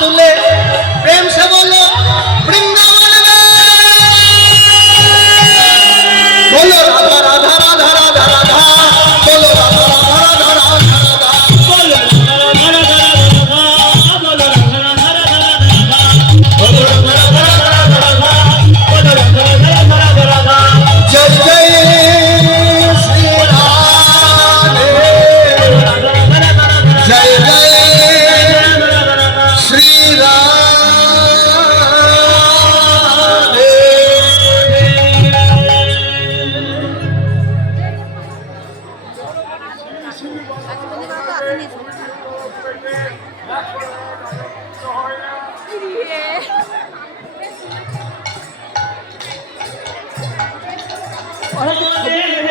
तुले प्रेम से बोलो वृंदावन में बोलो राधा राधा राधा राधा राधा बोलो राधा राधा राधा राधा बोलो जय जय श्री राधे जय जय श्री राधे और